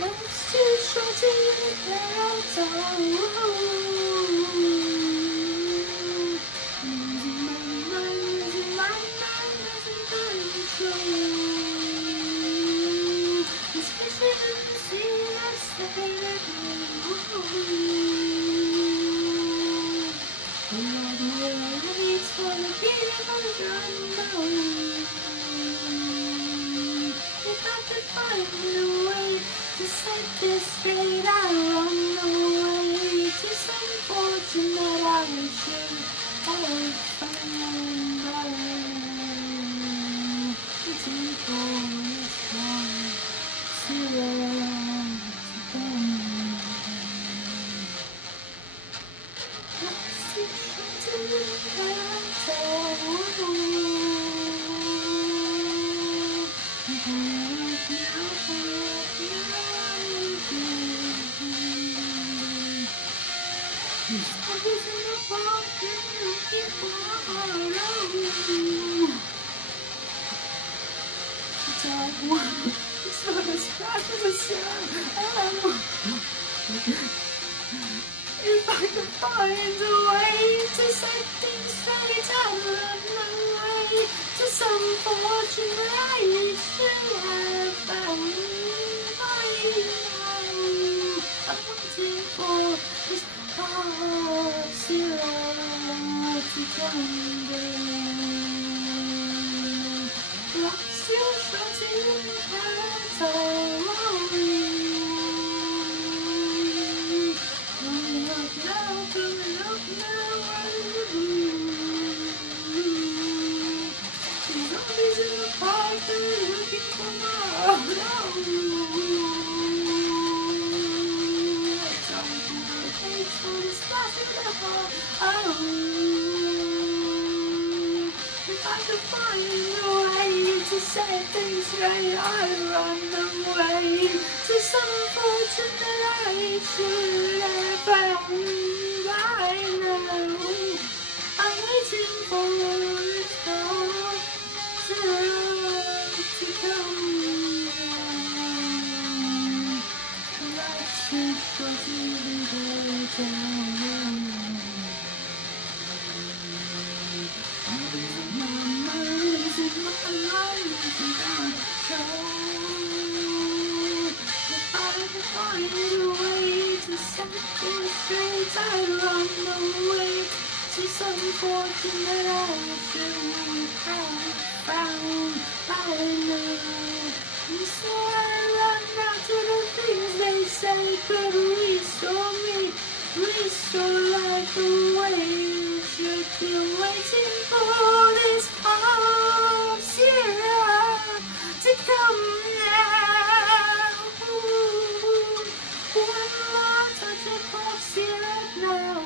Life's too short to live at all. Losing my mind, losing my mind, losing control. Especially when you see us staring. All the waits for the beautiful unknown. If I could find a way to set this straight, I'd run away to some fortune that I should have found. Waiting for this one to love to Lost in He's always in the park and looking for a love. It's not as bad as a sound. If I could find a way to set things straight, I'd run away to some fortune that I should have found. I'm waiting for this heart to come down. Life's too short to live at all. Coming up now, She's always in the park and looking for more. For this life in the heart. If I could find a way to set things right, I'd run away to some fortune that I should have found. I know I'm waiting for this call to come down. Life's too short to live down. I'm losing my mind, losing my life, losing control. If I could find a way to set things straight, I'd run away to some fortune that I should have found. I know. And so I run out to the things they say could restore life away. Should be waiting for this cough syrup to come now. One more touch of cough syrup now.